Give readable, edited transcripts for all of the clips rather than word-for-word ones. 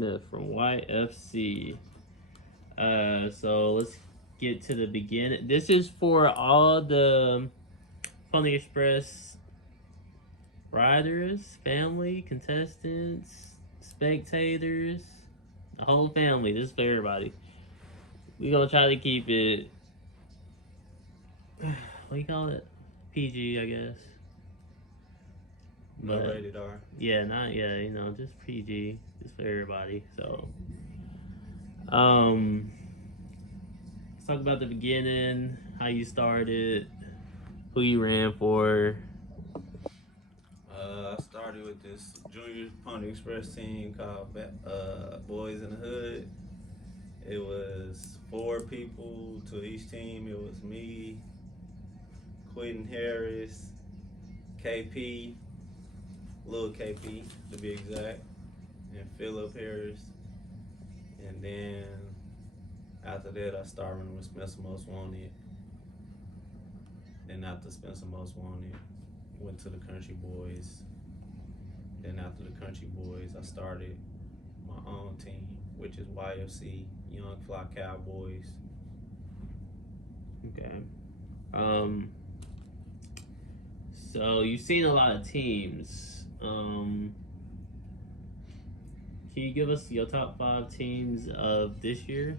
Smith from YFC. So let's get to the beginning. This is for all the Pony Express riders, family, contestants, spectators, the whole family. This is for everybody. We're gonna try to keep it. What do you call it? PG, I guess. No rated R. Yeah, not yeah. Just PG, just for everybody. So, let's talk about the beginning, how you started, who you ran for. I started with this junior Pony Express team called Boys in the Hood. It was 4 people to each team. It was me, Quentin Harris, KP, Lil KP to be exact, and Philip Harris. And then after that, I started running with Spencer Most Wanted. Then after Spencer Most Wanted, went to the Country Boys. Then after the Country Boys, I started my own team, which is YFC, Young Fly Cowboys. Okay. So you've seen a lot of teams. Can you give us your top 5 teams of this year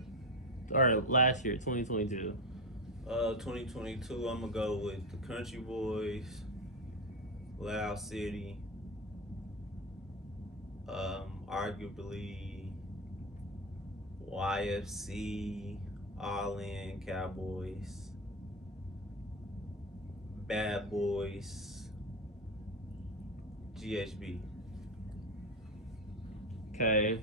or last year, 2022? 2022, I'm gonna go with the Country Boys, Loud City, arguably YFC, All In Cowboys, Bad Boys, GHB. Okay.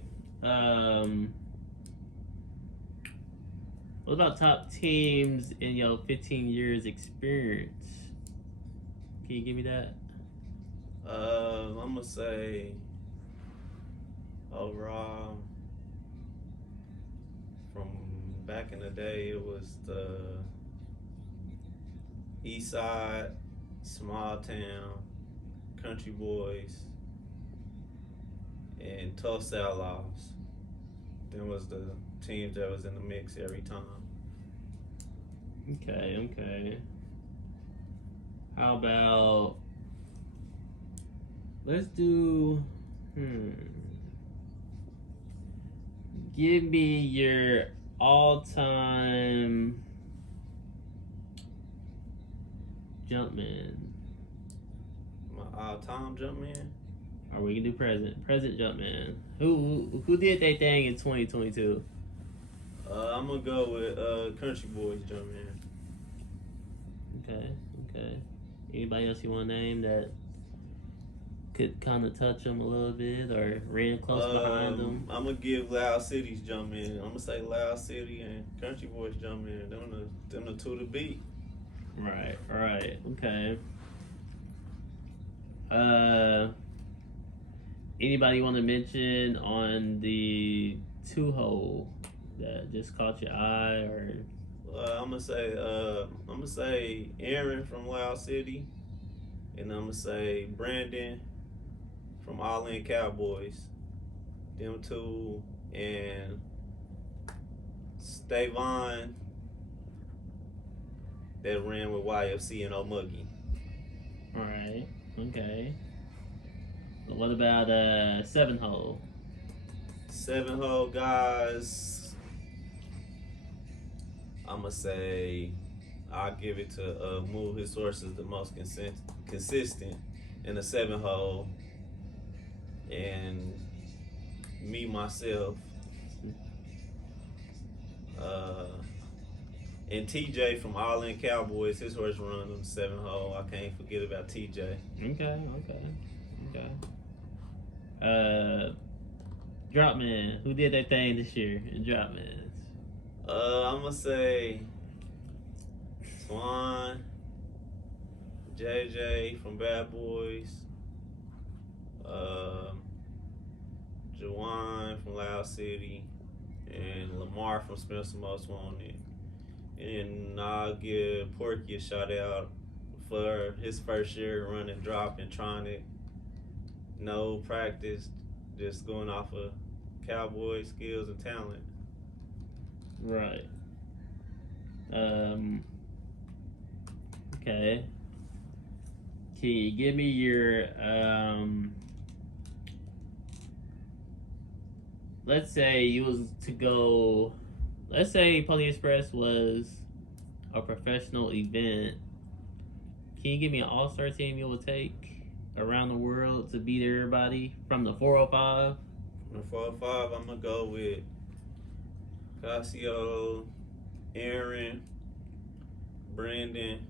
What about top teams in your 15 years experience? Can you give me that? I'm gonna say overall from back in the day, it was the East Side, Small Town, Country Boys, and Tulsa Outlaws. Then was the teams that was in the mix every time. Okay. How about let's do give me your all-time Jumpman. My all-time Jumpman? Or we can do present Jumpman. Who did that thing in 2022? I'm gonna go with Country Boys Jumpman. Okay. Anybody else you want to name that could kind of touch them a little bit or ran close behind them? I'm gonna give Loud City's Jumpman. I'm gonna say Loud City and Country Boys Jumpman. Them the two to beat. Right. Okay. Anybody want to mention on the 2-hole that just caught your eye or? I'm gonna say Aaron from Loud City, and I'm gonna say Brandon from All In Cowboys. Them two, and Stavon that ran with YFC and O'Muggy. All right. Okay. What about 7-hole? 7-hole guys. I'm gonna say I'll give it to Move His Sources, the most consistent in the 7-hole, and me myself, and TJ from All In Cowboys. His horse run on the 7-hole. I can't forget about TJ. Okay. Dropman. Who did that thing this year in Dropman? I'm gonna say Swan, JJ from Bad Boys, Jawan from Loud City, and Lamar from Spencer Most Wanted. And I'll give Porky a shout out for his first year running drop and trying it. No practice, just going off of cowboy skills and talent. Right. Okay. Can you give me your let's say you was to go, let's say Pony Express was a professional event. Can you give me an all-star team you would take around the world to beat everybody from the 405? From the 405, I'm gonna go with Casio, Aaron, Brandon,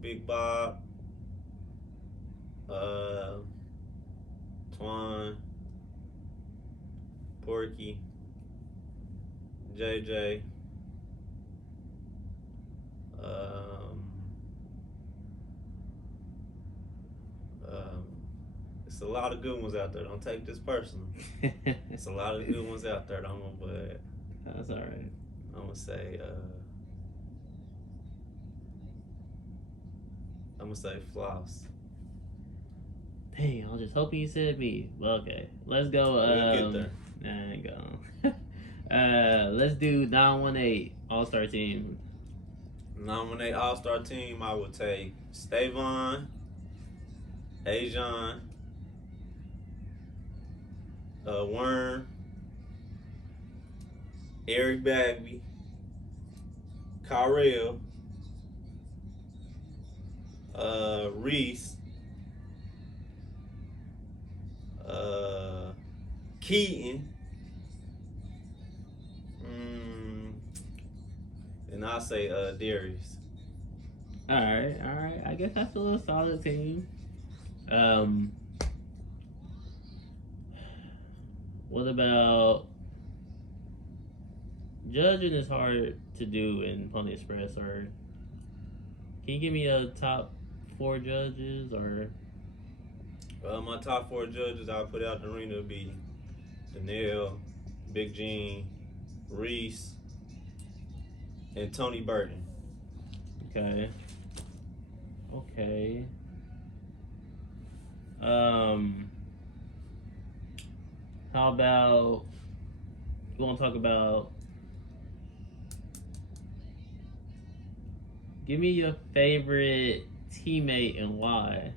Big Bob, Twan, Porky, JJ. It's a lot of good ones out there. Don't take this personal. It's a lot of good ones out there, but That's all right. I'm gonna say Floss. Dang, I was just hoping you said me. Well, okay, let's go. We'll get there. Nah, go. Let's do 918 All-Star team. Nominate All-Star team. I would take Stavon, Ajon, Worm, Eric Bagby, Kyrell, Reese, Keaton, and I'll say Darius. All right. I guess that's a little solid team. What about judging is hard to do in Pony Express, or can you give me a top 4 judges, or My top 4 judges I'll put out the arena would be Danielle, Big Gene, Reese, and Tony Burton. okay. How about you want to talk about? Give me your favorite teammate and why.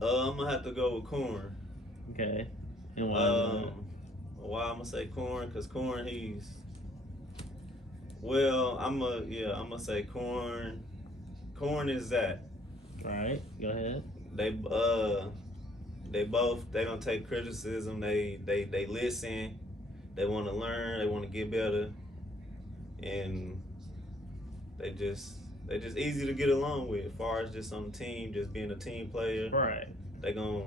I'm gonna have to go with Corn. Okay, and why? Why I'm gonna say Corn? Cause Corn, I'm gonna say Corn. Corn is that. All right, go ahead. They don't take criticism. They listen. They want to learn. They want to get better, and they just easy to get along with. As far as just on the team, just being a team player, Right. they gonna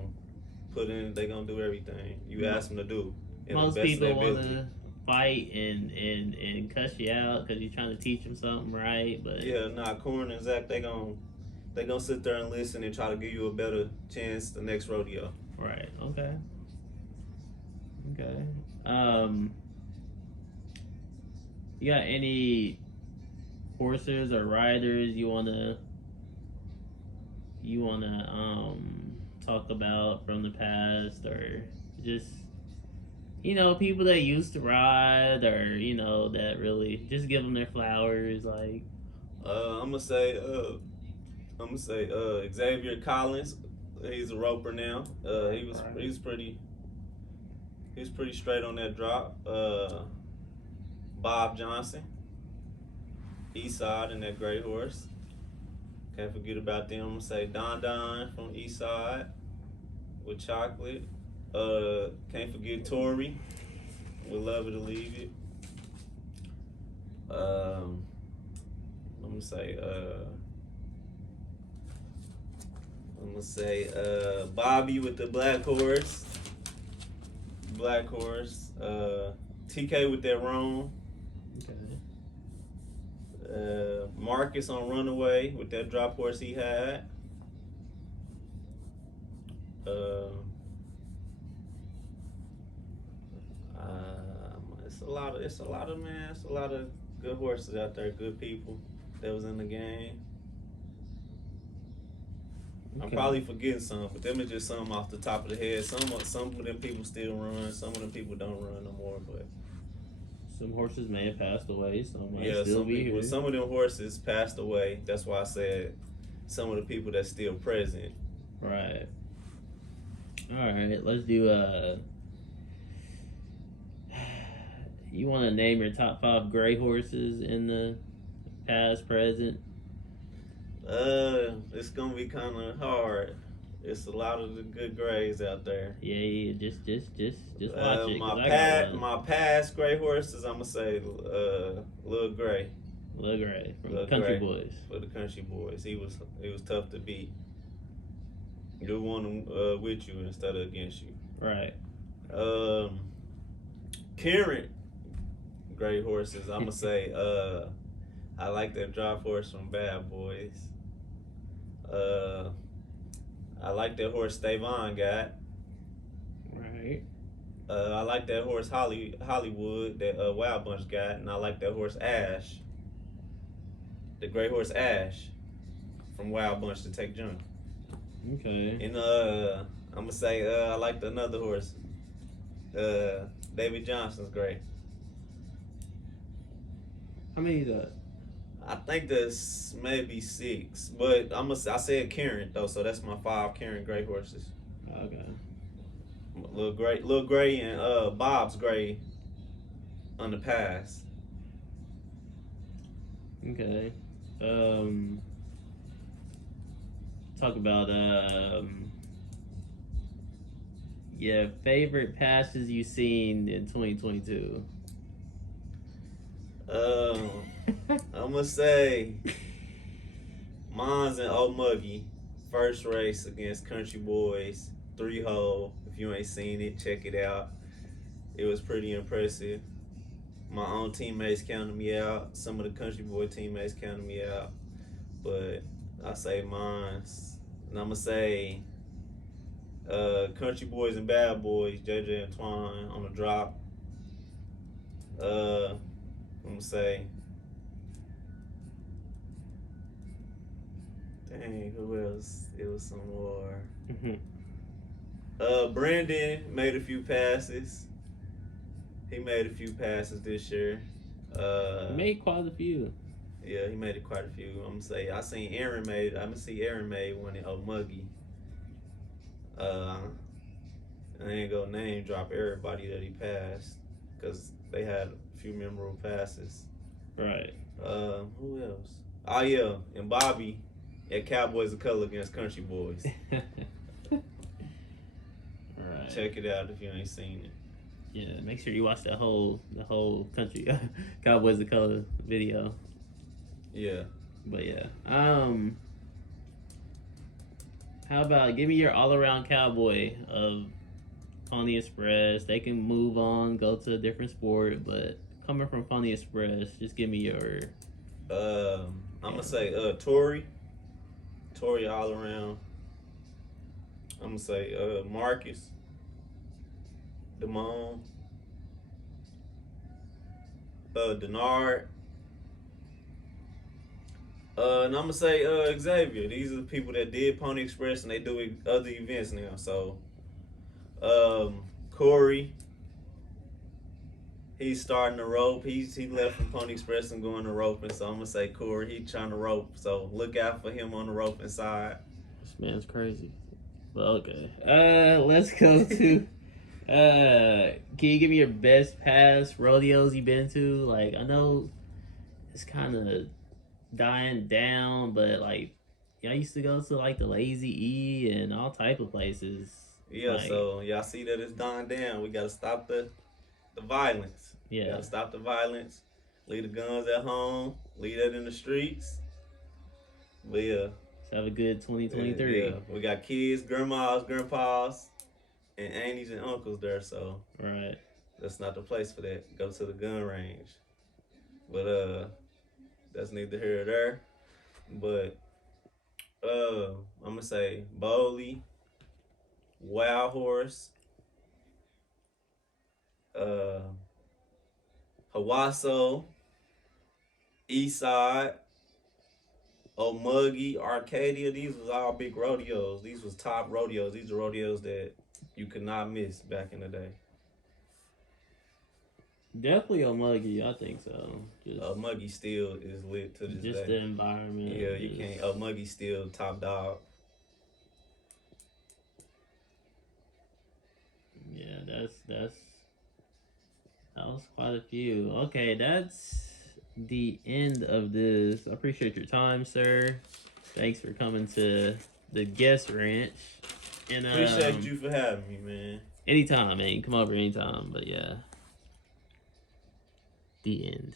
put in. They gonna do everything you ask them to do. Most people want to fight and cuss you out because you're trying to teach them something, right? But yeah, Corn and Zach, they gonna sit there and listen and try to give you a better chance the next rodeo. Right. Okay. You got any horses or riders you wanna talk about from the past, or just people that used to ride, or that really just give them their flowers, like I'm gonna say Xavier Collins. He's a roper now. He was pretty straight on that drop. Bob Johnson, Eastside, and that great horse. Can't forget about them. I'm gonna say Don from Eastside with Chocolate. Can't forget Tori with Love It or Leave It. I'm gonna say Bobby with the black horse. TK with that Rome. okay. Marcus on Runaway with that drop horse he had. It's a lot of good horses out there, good people that was in the game. I'm Okay. probably forgetting some, but them are just some off the top of the head. Some of them people still run. Some of them people don't run no more. But Some horses may have passed away. Some might yeah, still some be people, here. some of them horses passed away. That's why I said some of the people that's still present. Right. All right. Let's do You want to name your top 5 gray horses in the past, present? It's gonna be kind of hard. It's a lot of the good grades out there. Yeah, yeah. Just watch it, cause I got one. My past gray horses, I'm gonna say, Lil Gray, Lil Gray from Lil Country Gray Boys. for the Country Boys. He was tough to beat. You want him with you instead of against you. Right. Current gray horses, I'm gonna say, I like that drop horse from Bad Boys. I like that horse Stavon got. Right. I like that horse Hollywood that Wild Bunch got, and I like that horse Ash, the gray horse Ash from Wild Bunch to take jump. Okay. And I'm gonna say I like another horse, David Johnson's gray. How many is that? I think there's maybe 6, but I said Karen though, so that's my 5 Karen gray horses. Okay. Lil Gray, and Bob's gray on the pass. Okay. Talk about yeah, favorite passes you've seen in 2022. I'm gonna say mine's in Old Muggy, first race against Country Boys, 3-hole. If you ain't seen it, check it out. It was pretty impressive. My own teammates counted me out. Some of the Country Boy teammates counted me out. But I say mine's. And I'm gonna say Country Boys and Bad Boys, JJ and Twine on the drop. I'm gonna say, dang, who else? It was some more. Brandon made a few passes. He made a few passes this year. Made quite a few. Yeah, he made it quite a few. I'm gonna say I'm gonna see Aaron made one in Muggy. I ain't gonna name drop everybody that he passed because they had a few memorable passes. Right. Who else? Oh yeah, and Bobby at Cowboys of Color against Country Boys. Right. Check it out if you ain't seen it. Yeah, make sure you watch the whole country Cowboys of Color video. Yeah. But yeah. How about give me your all around cowboy of Pony Express? They can move on, go to a different sport, but coming from Pony Express, just give me your I'm gonna say Tory all around. I'm gonna say Marcus, Damone, Denard, and I'm gonna say Xavier. These are the people that did Pony Express and they do other events now. So Corey, he's starting to rope. He left from Pony Express and going to roping. So I'm gonna say Corey. He's trying to rope. So look out for him on the roping side. This man's crazy. But okay. Let's go to can you give me your best past rodeos you've been to? Like I know it's kinda dying down, but like y'all used to go to like the Lazy E and all type of places. Yeah, like, so y'all see that it's dying down. We gotta stop the violence. Yeah. We gotta stop the violence. Leave the guns at home. Leave that in the streets. But yeah. Let's have a good 2023. Yeah. We got kids, grandmas, grandpas, and aunties and uncles there, so Right. that's not the place for that. Go to the gun range. But that's neither here or there. But I'm gonna say Bowley, Wild Horse, Hawasso, Eastside, Omuggy, Arcadia, these was all big rodeos. These was top rodeos. These are rodeos that you could not miss back in the day. Definitely a muggy, I think so. Just Muggy still is lit to this just day. the environment. Yeah, you just- can't. Muggy still top dog. Yeah, that was quite a few. Okay, that's the end of this. I appreciate your time, sir. Thanks for coming to the guest ranch. And Appreciate you for having me, man. anytime, man. Come over anytime. But yeah. The end.